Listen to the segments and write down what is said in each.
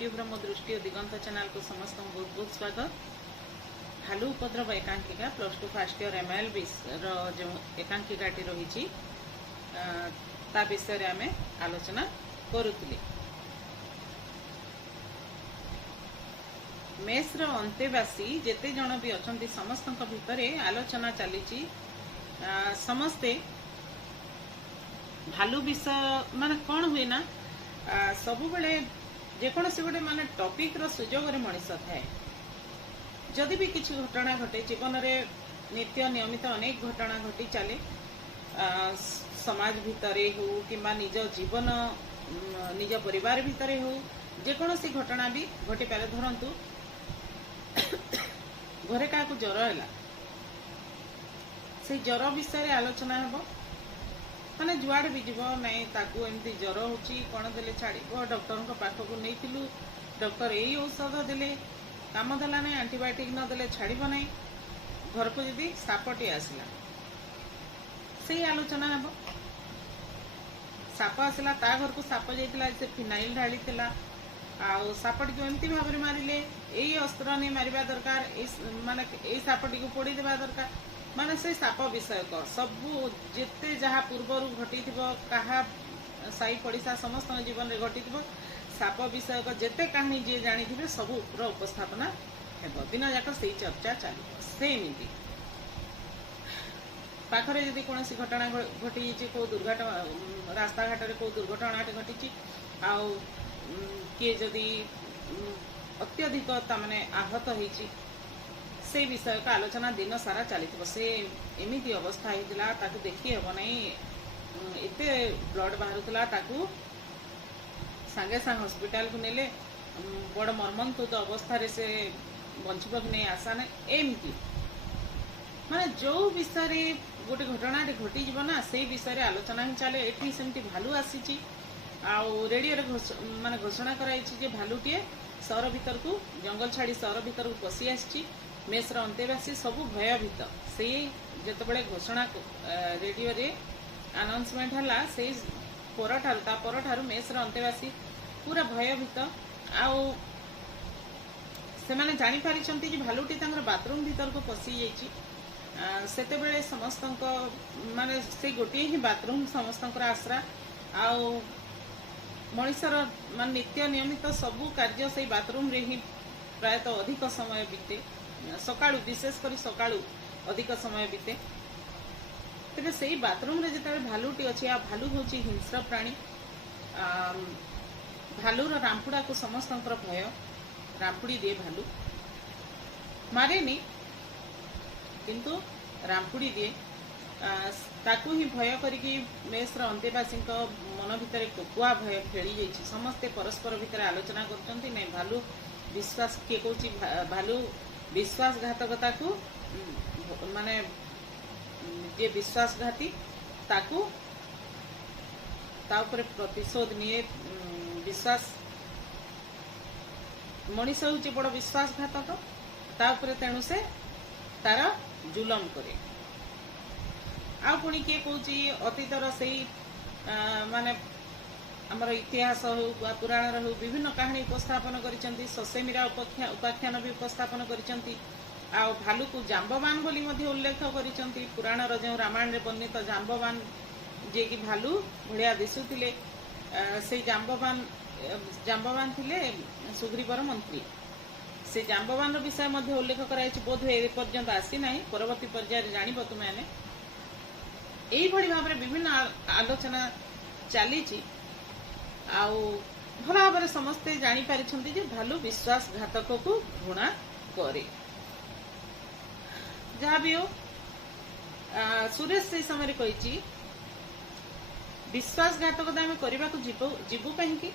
YouTube मो दृष्टि और दिगंत चैनल को समस्त बहुत बहुत स्वागत। भालू उपद्रव एकांकिका +2 फर्स्ट ईयर MIL जो एकांकिकाटी रही ता विषय आम आलोचना करुले। मेस्र अंतेवासी जेते जन भी अच्छा समस्त भितर आलोचना चली समस्ते भालू विषय माने कौन हुए ना सब बेले जेकोसी गोटे माने टॉपिक रो सुजोग रे मनीष थाए। जदि भी किसी घटना घटे जीवन रे नित्य नियमित अनेक घटना घटी चले समाज भितर हो कि निज जीवन निज परिवार भितर हो जेकोसी घटना भी घटी पारे। धरतु घरे क्या ज्वर है से ज्वर विषय आलोचना हेबो माने जुआड़ भी जीव नाई ताकू एमती ज्वर होची कौन देले छाड़ो डॉक्टर पाखक नहीं डॉक्टर यही औषध देले काम देला ना एंटीबायोटिक न देले छाड़ब ना घर को जदि सापटे आसला से आलोचना हेबो। साप आसला ता घर को साप जाइतिला से फिनाइल ढाली आउ सापटी को एमती भाव में मारे यही अस्त्र नहीं मारिबा दरकार माने यही सापटी को पोड़ी देबा दरकार माने से साप विषय सबू जिते जहाँ पूर्वर घटी क्या साई पड़िशा समस्त जीवन में घटी साप विषय जिते कहानी जी जानी थे सब उपस्थापना हेब दिन जाक से चर्चा चलो सेमती पाखरे जदि कौन घटना घटी कौ दुर्घटना रास्ता घाट में कौ दुर्घटना घटी आउ किए जदि अत्यधिक माने आहत होती से विषय का आलोचना दिन सारा चली से एमती अवस्था होता ताकू देखी हेब नहीं एते ब्लड बाहरुला ताकू सांगे सांग हॉस्पिटल को नेले बड़ मर्मन्तुद अवस्था से बंचब कि नहीं आशा ना एमती माने जो विषय गोटे घटना घटी ना से विषय आलोचना ही चले। ये सेमती भालू आसी रेडियो माने घोषणा कराई भालुटे सहर भीतर को जंगल छाड़ी सहर भीतर को पशि आसी मेस्र अंतेवासी सबू भयभीत से जिते घोषणा रेडियो रे अनाउंसमेंट है से पर मेस्र अंतेवासी पूरा भयभीत आउ से माने जानी पारिछंती कि भालुटी तांकर बाथरूम भीतर को पशि जाइए सेते बेले समस्त माने से गोटे ही बाथरूम समस्त आश्रा आउ मनीषर मान नित्य नियमित सबू कार्य से बाथरूम रे ही प्रायतः अधिक समय बीते सकाळु विशेषकर सकाळु अधिक समय बीते। तेरे से बाथरूम रे जिते भालुटी अच्छी आ भालू हूँ हिंस्र प्राणी भालूर रामपुड़ा को समस्त भय रामपुड़ी दिए भालू मारे नहीं किंतु रामपुड़ी दिए ताकू ही भय करिकी मेस्र अंतेवासी मन भितर कोकुआ भय खेली जाइए। समस्ते परस्पर भितर आलोचना करचंती नहीं भालू विश्वास किए कौन भालू विश्वासघातकता को माने जे विश्वासघाती ताकू ताऊपर प्रतिशोध निये विश्वास मनीष हूँ बड़ विश्वासघातक ताऊपर तेणु से तार जुलम करे आ पुणी किए कौन अतीतर से माने आमर इतिहास हो पुराण हो विभिन्न कहानी उपस्थापन करिसेंती ससेमीरा उपाख्यान भी उपस्थापन करिसेंती आ भालू को जाम्बवान बोली मध्य उल्लेख करिसेंती पुराण जो रामायण रे वर्णित जाम्बवान जे कि भालू भलिया दिसुतिले से जाम्बवान थिले सुग्रीवर मंत्री से जाम्बवान विषय मध्य उल्लेख कराई बोध ए पर्यंत आसी नाही परवर्ती पर्याय जानिबो तुमे आने एई भली भाबरे विभिन्न आलोचना चली आउ भल भाव में समस्ते जानी पारिछंती जे भालू विश्वासघातक को घृणा करे। जहाँ भी हो सुरेश से समय कही विश्वासघातकता आम करने को जीवु कहीं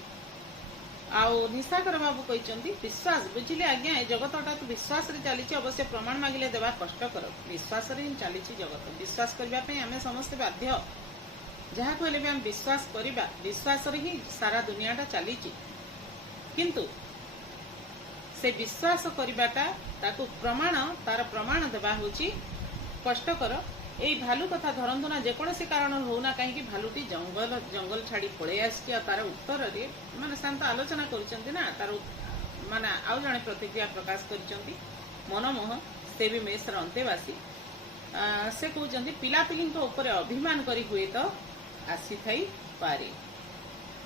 आउ निशाकर बाबू कहते विश्वास बुझिले आज्ञा ए जगतटा तो विश्वास रे चली अवश्य प्रमाण मागिले देवा कष्टकर विश्वास रे ही चली जगत विश्वास करने आम समस्ते बाध्य जहाँ को भी आम विश्वास करवा विश्वास रे ही सारा दुनियाटा चली किंतु से विश्वास करवाटा ताकू प्रमाण तार प्रमाण देवा हूँ कष्टकर एई भालू कथा धरंतु ना जेकोसी कारण होना कहीं भालुटी जंगल छाड़ी पड़े आसी तार उत्तर माने शांत आलोचना कर तार माने आउ जड़े प्रतिक्रिया प्रकाश कर मनमोहन से भी मेसर अंतेवासी से कहते पिलापिली उपर अभिमान करी हुए तो आसी थई पारे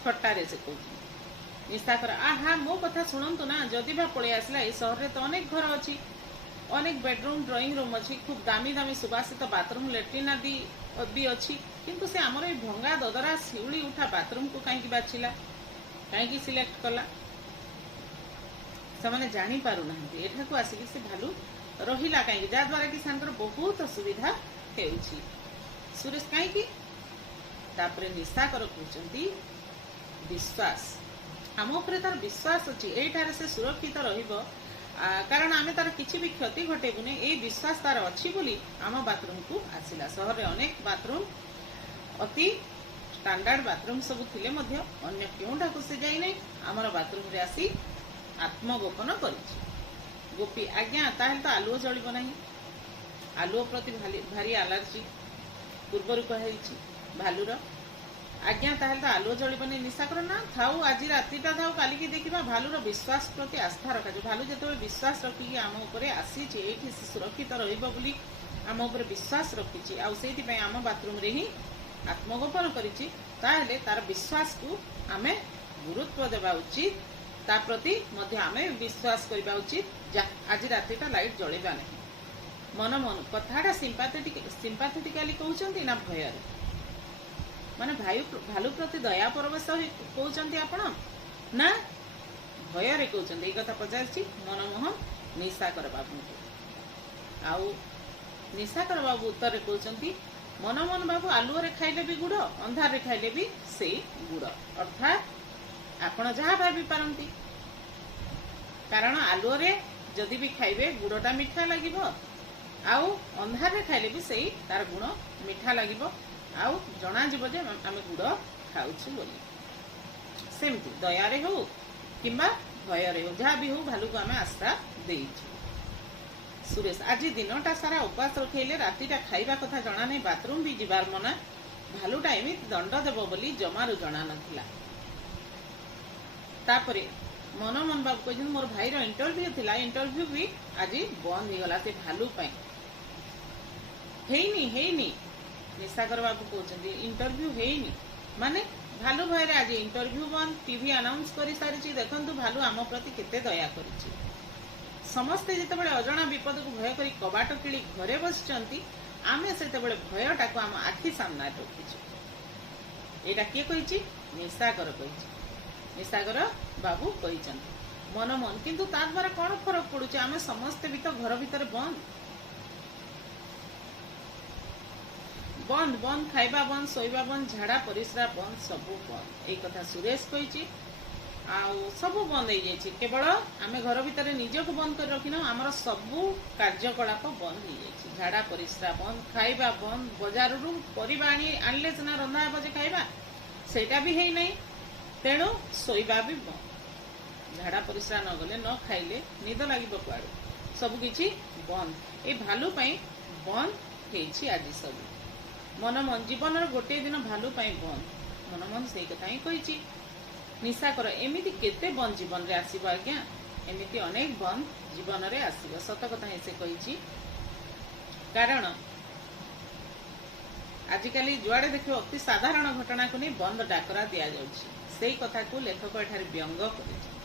थट्टारे से कहते निशाकर आहा मो कथा शुणु ना जदि बा पड़े आसला ए सहर में तो अनेक घर अच्छी अनेक बेडरूम ड्राइंग रूम अच्छी खूब दामी दामी सुबासित बाथरूम लैट्रिन आदि भी अच्छी किंतु से आमर भंगा ददरा शिउली उठा बाथरूम को कहीं बाछिला कहीं सिलेक्ट कला से मैंने जानी पारु ना एठाकू आसिक से भालू रहिला कहीं जद्वारा कि सांकर बहुत असुविधा हेउछि सुरेश कहीं तापरे निशाकर कहते विश्वास आम उपरे तार विश्वास अच्छी एठारे से सुरक्षित रहिबो कारण आमे तार किसी भी क्षति घटेबुने ए विश्वास तार अच्छी बोली आम बाथरूम को आसिला सहर रे अनेक बाथरूम अति स्टैंडर्ड बाथरूम सब थिले मध्य अन्य क्योंटा को से जाई नै हमर बाथरूम रे आसी आत्मगोपन करिछि गोपी आज्ञा ताहेल तो आलुओ जलिबो नाही आलुओ प्रति भारी एलर्जी पूर्वर कहिछि भालुर आज्ञा ताहेल तो आलुओ जलिबनी निशाकर ना थाऊ आज रातिटा थाऊ काली की देखिबा भालुर विश्वास प्रति आस्था रखा जो भालू जते विश्वास रखी आम उपरे आसीछि एठी सुरक्षित रहिबो बोली आम उपरे विश्वास रखिछि आ सेति पय आम बाथरूम रे ही आत्मगोपन करिछि ताहेले तार विश्वास को आमे गुरुत्व देबा उचित ता प्रति मध्य आमे विश्वास करबा उचित आज रातिटा लाइट जळेबा नहीं मन मन कथाटा सिंपाथेटिकली कहउचंती ना भय माने भालू प्रति दया परवश कहउचंती आपण ना भय रे कहउचंती ए कथा पचारछि मनमोहन निशाकर बाबू आउ निशाकर बाबू उत्तर कहउचंती मनमोहन बाबू आलुओ रे खाइले भी गुड़ अंधार रे खाइले भी सेई गुड़ अर्थात आपण जहाँ भावी पारंती कारण आलुओ रे जदि भी खाइबे गुड़टा मीठा लागिबो आउ अंधार रे खाइले भी सेई तार गुण मीठा लागिबो आउ जना जीव जे आमे गुड़ खाउछु बोली सेमती दया रे हो किंबा भय रे हो जहाँ भी हो भालू को आमे आश्रा देइछु सुरेश आज दिनटा सारा उपास रखेले रातिटा खाइबा कथा जना नहीं बाथरूम भी जीवार मना भालूटा एमिति दंड देव बोली जमारू जना नथिला तापरे मनमोहन बाबू कहते मोर भाई रो इंटरव्यू थिला इंटरव्यू भी आज बंद हो गला से भालू पई हेइनी निशाकर बाबू कहते इंटरव्यू हेइनी माने भालू भाई रे आज इंटरव्यू बंद टीवी अनाउंस करि सारिछि देखंतु भालू आम प्रति केते दया करिछि समस्ते जेतेबेले अजणा विपद को भय करी कबाट किली घरे बसिचंती आमे सेतेबेले भयटा को आम आखि सामना रखिछु एटा के कहिछि निशाकर कहिछि निशाकर बाबू कहिचंती मनमोहन किंतु ता द्वारा कौन फरक पड़ुछि आमे समस्ते भी तो घर भीतर बंद बंद बंद खाइबा बंद सोइबा बंद झाड़ा परिश्रा बंद सबू बंद एक कथा सुरेश कहिछि आउ सबू बंद हो जाइए केवल आम घर भितर निजक बंद कर रखिन आमर सबू कार्यकलाप बंद हो जाइए झाड़ा परिश्रा बंद खाइबा बंद बजार रु परिबा आनिले सिना रंधा हे जे खाइबा सेटा भी है नहीं तेणु सोइबा भी बंद झाड़ा परिश्रा न गले न खाइले निद लागिबो कुआडे सब किछि बंद ए भालू पई बंद हेछि आज सब मनमोहन जीवन गोटे दिन भालू पई बंद मनमोहन से कथा ही कहिछि निशाकर एमिति केते बंद जीवन रे आसीबो आज्ञा एमिति अनेक बंद जीवन रे आसीबो सत कथा ही से कहिछि कारण आजिकली जुआड़े देखियो अति साधारण घटना को नहीं बंद डाकरा दिया जाउछि सेही कथा को लेखक एठारे व्यंग करिछि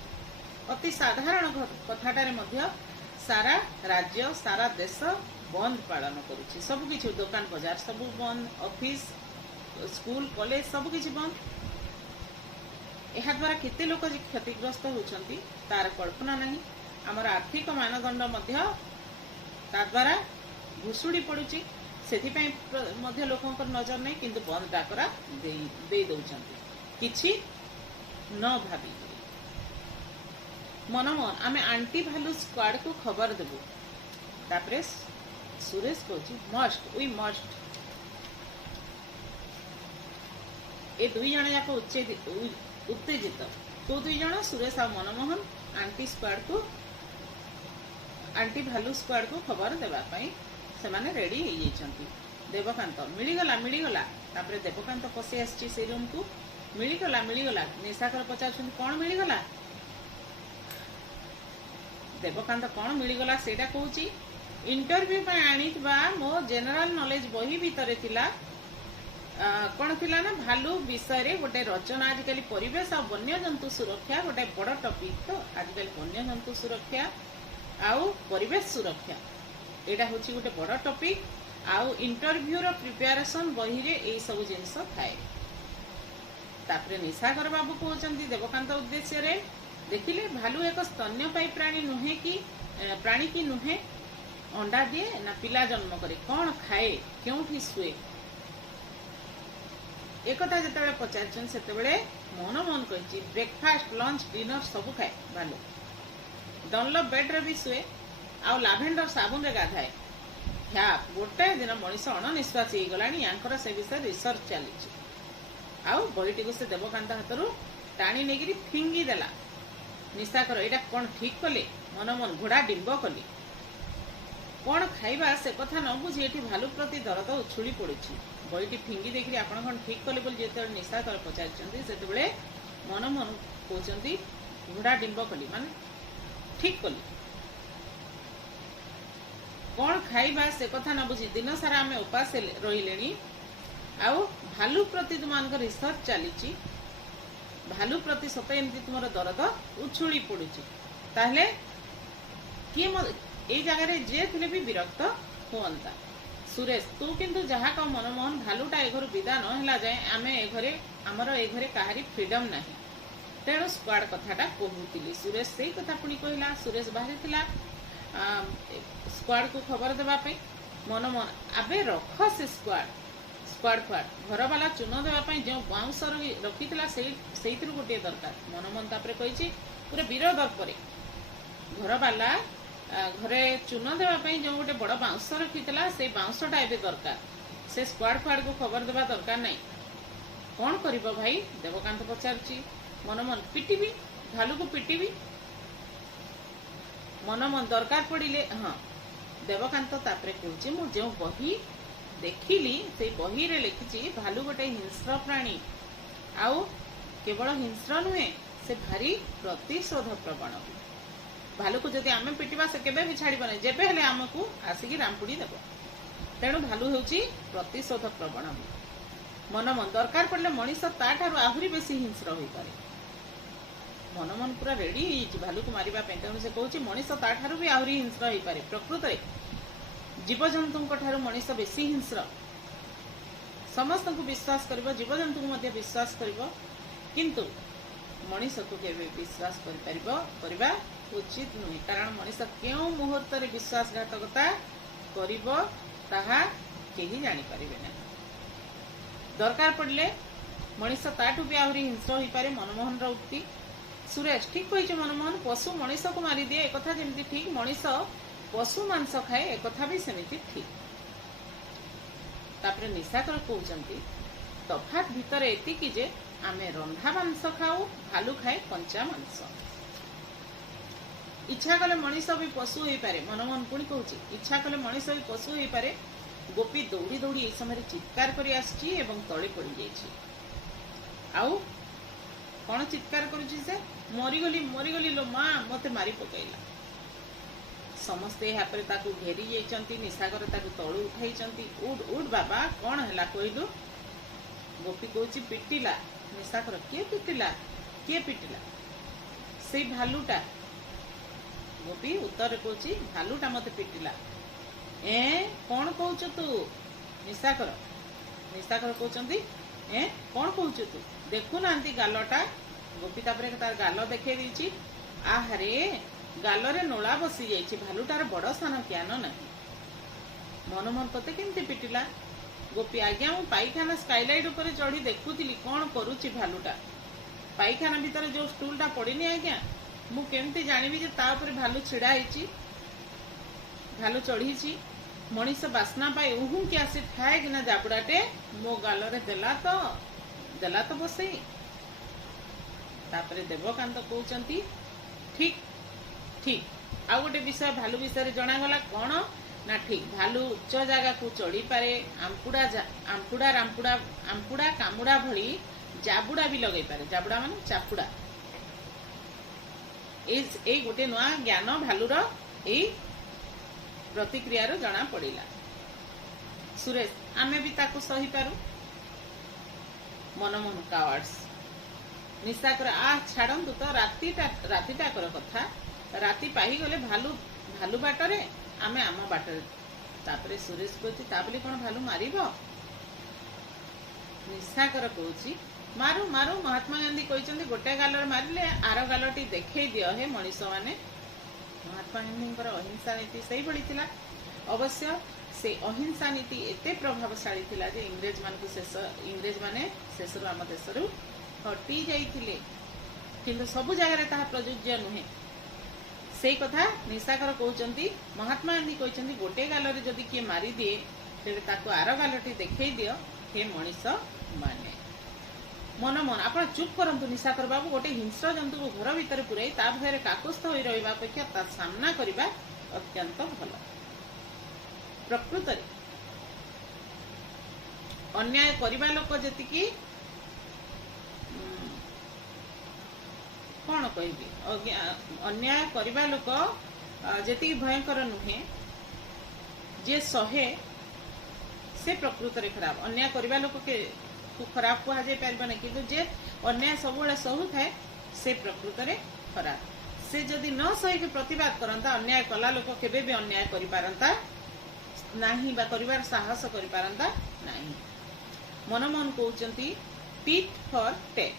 अति साधारण कथाटारे मध्य सारा राज्य सारा देश बंद पालन करुछि सब किछि दुकान बाजार सब बंद ऑफिस स्कूल कॉलेज सब किछि बंद एहा द्वारा केते लोक क्षतिग्रस्त होउछंती तार कल्पना नहीं आमर आर्थिक मानदंड मध्य ता द्वारा घुसुड़ी पड़ुछि सेथि पई मध्य लोकंकर नजर नहीं किंतु बंद डाकरा दे दउछंती किछि न भाबी मनमोहन आमे आंटी भालू स्क्वाड को खबर देबु तापरे सुरेश कहछि मस्ट वी मस्ट ए दुई जण याक उत्तेजित तो दुई जण सुरेश और मनमोहन आंटी स्क्वाड को आंटी भालू स्क्वाड को खबर देबा पई से माने रेडी हो जाइछंती देवकांत मिलीगला मिलीगला तापर देवकांत पशि आसी से रूम को मिलीगला मिलीगला निशाकर पचार कौन मिलीगला देवकांत कौन मिलीगला सेटा कहूची इंटरव्यू पे आनीथिबा मो जनरल नॉलेज बही भितर थिला कौन थिला ना भालू विषय रे गोटे रचना आजिकल परिवेश और वन्य जंतु सुरक्षा गोटे बड़ टॉपिक तो आजिकल वन्य जंतु सुरक्षा आउ परिवेश सुरक्षा एटा होची गोटे बड़ टॉपिक आउ इंटरव्यू रो प्रिपरेशन बही रे ए सब जिंस थाए तापरे निशाकर बाबू कहउचंती देवकांत उद्देश्य रे देखिले भालू एक स्तन्यपायी प्राणी नुहे कि प्राणी की नुहे अंडा दिए ना पिला जन्म करे कौन खाए क्योंकि शुए एक जिते पचार से मन मन कही ब्रेकफास्ट लंच डिनर सब खाए भालू डनलप बेड रे भी शुए आ लाभेंडर साबुन रे गाधाए ह्या गोटे दिन मनीष अणनिश्वासी हो गलानी यांकर से विषय रिसर्च चली आउ बहीटी को से देवकांत हाथ टाणी नहीं फिंगी देला निशाकर एटा कौन ठीक कले मन मन घोड़ा डिंब कले कौन खाइबा से कथा न बुझी एठी भालू प्रति दरद उछुली पड़ी बहीटी फिंगी देखिए आपण कौन ठीक कले बोली जो निशाकर पचार से मन मन कहते घोड़ा डिंब कली माने ठीक कली कौन खाइबा से कथा न बुझी दिन सारा आम उपास रही आउ भालू प्रति तुम रिसर्च चली भालू प्रति सत एमती तुम दरद उछुली पड़ी ताहले किए ये जगह जे थे भी विरक्त हुआ सुरेश तू किंतु जहाँ कह मनमोहन भालूटा ए घर विदा नहला जाए आम ए घरे आमर ए घरे कहारी फ्रीडम ना तेणु स्क्वाड कथाटा कहूली सुरेश से कथा पुणी कहला सुरेश बाहरी थिला स्क्वाड को खबर देवाई मनमोहन आबे रख से स्क्वाड फाड़ घर वाला चून देवाई जो बाउंस रखी से गोटे दरकार मनमोहन तापर कही पूरा वीर दर्पर घर वाला घरे चून देवाई जो गोटे बड़ बाउंस रखी से बाउंसटा ए दरकार से स्क्वाड फाड़ को खबर देवा दरकार नहीं कौन कर भाई देवकांत पचारुची मनमोहन पिटिबी भालू को पिटिबी मनमोहन दरकार पड़े हाँ देवकांत तापर कहूँ मु जो बही देखिली से बही रे लिखी भालू गोटे हिंस्र प्राणी आउ केवल हिंस्र नुहे से भारी प्रतिशोध प्रवण भालू को जदि आम पिटिबा से केबे भी छाड़ब ना जेबे हेले आमको आसिकी रामपुड़ी देव तेणु भालू होची प्रतिशोध प्रवण मनमन दरकार पड़े मनीष ताठारु आहुरी बेसी हिंस्र हो पारे मनमन पूरा रेडी भालू को मारिबा पे तेणु से कहूँ मनीष ताठारु भी आहुरी हिंस्र हो पारे प्रकृत में जीवजंतु मनीष बेसी हिंस्र समस्त को विश्वास कर जीवजंतु को विश्वास कर किंतु मनीष को केवे विश्वास करवा उचित नुहे कारण मनीष क्यों मुहूर्त विश्वासघातकता कहीं जापर ना दरकार पड़े मनीष ताठू भी आहरी हिंस्र हो पारे मनमोहन उक्ति सुरेश ठीक कही मनमोहन पशु मनीष को मारी दिए एक जमी ठीक मनीष पशु मांस खाए एक भी सेमिति ठीक तापर निशाकर कहते तफात भितर एतिकी जे आमे रंधा मांस खाऊ भालू खाए कंचा मांस इच्छा कले मनीष भी पशु हो पारे मनमोहन पुणी कहूँ इच्छा कले मनीष भी पशु हो पारे गोपी दौड़ी दौड़ी ए समय चित्कार कर तले पड़ जाइए आउ कौन चित्कार करुच्ची से मरीगली लो माँ मत मारी पकईला समस्ते यहाँ घेरी जाइए निशाकर तलू उठाई उड उड बाबा कौन है कहलु गोपी कहूँ पिटिला निशाकर किए पिटिला से भालूटा गोपी उत्तर कहूँ भालूटा मत पिटिला कौन कहूँ तू निशाकर कहते कौन कहूँ तू देखुना गालटा गोपी तार गाल देखे दी आहरे गालरे नोला बसी जाइए भालूटार बड़ स्थान ज्ञान ना मनमोहन तते केमती पिटिला गोपी आज्ञा मु पाइखाना स्काईलाइट उपर चढ़ी देखुली कौन करुच्ची भालूटा पाइखाना भितर जो स्टूलटा पड़नी आज्ञा मु केमती जानिबी जे ता ऊपर भालू छिड़ा होइची भालू चढ़ी मनीष बास्ना पाए उहू कि आसी ठाए कि जाबुड़ाटे मो गालरे देला तो बसई तापरे देवकांत कहते ठीक ठीक आ गोटे विषय भालू विषय जनागला कौन ना ठीक भालू उच्च जगह को चढ़ी पारे आंपुड़ा कामुड़ा भली जाबुड़ा भी लगे पारे जाबुड़ा माने चापुड़ा ए गोटे नुआ ज्ञान भालुर ए प्रतिक्रिया रो जना पड़िला। सुरेश आमे भी ताको सही पारू मनमोहन कावर्ड्स निशा कर आ छाड़ंतु तो रातीटा कर कथा राती पाही गले भालू बाटरे आमे आम बाटरे तापरे सुरेश कहती ताबली कोन भालू मारिबो निशा कर कहूची मारू मारू महात्मा गांधी कहते गोटे गालर मारिले आर गालटी देखई दियो हे मनीष माने महात्मा गांधी अहिंसा नीति सही भली थिला। अवश्य से अहिंसा नीति एते प्रभावशाली थिला जे इंग्रेज माने शेषरु आम देशरु हटी जाइथिले किंतु सबु जगह ताहा प्रयोज्य नुहे से कथा निशाकर कहते महात्मा गांधी कहते गोटे गालरे जदि किए मारी दिए तेरे ताको आर गालटी देखई दियो हे मनीष माने मन मन आप चुप करंतु निशाकर बाबू गोटे हिंस्र जंतु को घर भितर पुराई ता भୟରେ काकुस्थ होई रहिबा अपेक्षा ता सामना करबा अत्यंत भल। प्रकृत रे अन्याय करबा लोक जतिकी कौन कहबी अन्याय करबा लोक जतिकी भयंकर नुहे जे सहे से प्रकृत रे खराब अन्याय करबा लोक के खराब कह जाए पार ना कि जे अन्याय सब सहु थाए से प्रकृत रे खराब से जदि न सही के प्रतिवाद करता अन्याय कला लोक केबे भी अन्याय करि पारंता नाही बा करिवार साहस करि पारंता नाही। मनमोहन कहउचंती टीट फॉर टेट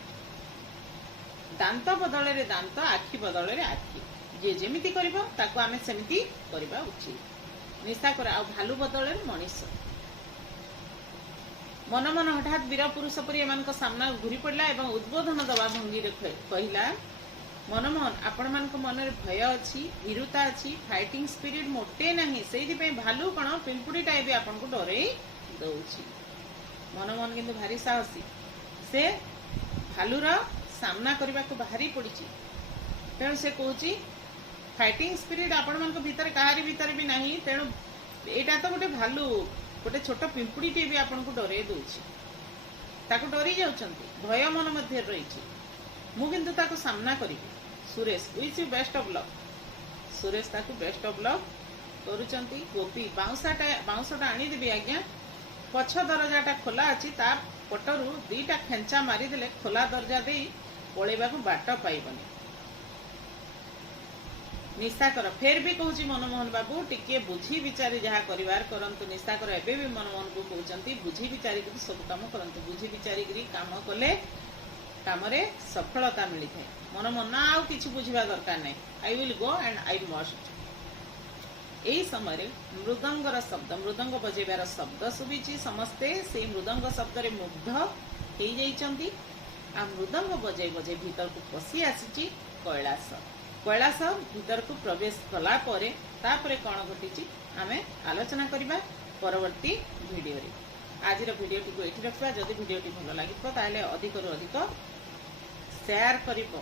दांत बदल रे दांत आखि बदल रे आखि जे जेमिति करिवो ताको आमे सेमिति करिबा उचित। निशा कर आ भालू बदल रे मनीष मनमोहन हठात वीर पुरुष परि एमानक सामना घुरी पड़ला एवं उद्बोधन दबा भंगी रे कहिला मनमोहन आपण मानक मन रे भय अछि भीरुता अछि फाइटिंग स्पिरिट मोटे नाही सेहि पे भालू कोन पिंपुड़ी टाइप आपन को डरे दउछि। मनमोहन किंतु भारी साहसी से भालूर सामना करबा को भारी पड़िछि तेणु से कहूछि फाइटिंग स्पिरिट आपण मानक भीतर काहारी भीतर भी नाही तेणु एटा तो गोटे भालू गोटे छोट पिंपुड़ी टे भी आपन को डरे दउछि ताको डरी जाउछंती भय मन मध्य रहिछि मु किंतु ताको सामना करिबि। Suresh wish you best of luck Suresh ताको बेस्ट ऑफ लक करूछंती। गोपी बाउंसटा आनी देबी आज्ञा पछ दरजाटा खोला अछि ता पटरु दीटा खेंचा मारी देले खोला दरजा देई पळेबा को बाट पाइबनी। निशाकर फेर भी कहूची मनमोहन बाबू टिके बुझी विचारी जहा करिवार करंतु निशाकर एबे भी मनमोहन को कहउचंती बुझी विचारी के सब काम करंतु बुझी विचारी गिरी काम कले काम रे सफलता मिली थाए। मनमोहन ना आउ किछु बुझिबा दरकार नै I will go and I must. एई समय रे मृदंगर शब्द मृदंग बजेबार शब्द सुबिची समस्ते से मृदंग शब्द रे मुग्ध हेई जाइचंती आ मृदंग बजे बजे भीतर को पसी आसीची कैलाश भीतर को प्रवेश कला परे तापरे कौन घटी आमे आलोचना करबा परवर्ती वीडियो रे। आज वीडियो टी को एठी रखबा जदि वीडियो टी भलो लागितो ताले अधिक रु अधिक शेयर करिवो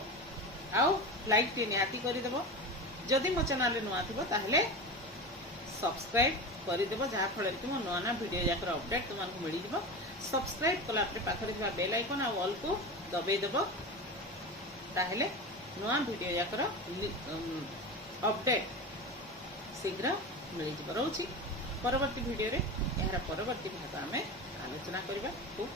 आउ लाइक टी निहाती करि देबो जदि मो चैनल रे नुआ थिबो ताले सब्सक्राइब करि देबो जहा फळे तुम नुआ ना वीडियो जाकर अपडेट तुमन को मिली दिबो। सब्सक्राइब कला पे पाखरे थिबा बेल आइकन आ ऑल को दबे देबो ताहेले नुआ वीडियो जाकर अपडेट शीघ्र मिल रोची। परवर्ती वीडियो रे यार परवर्ती भाग आमे आलोचना करबा। खूब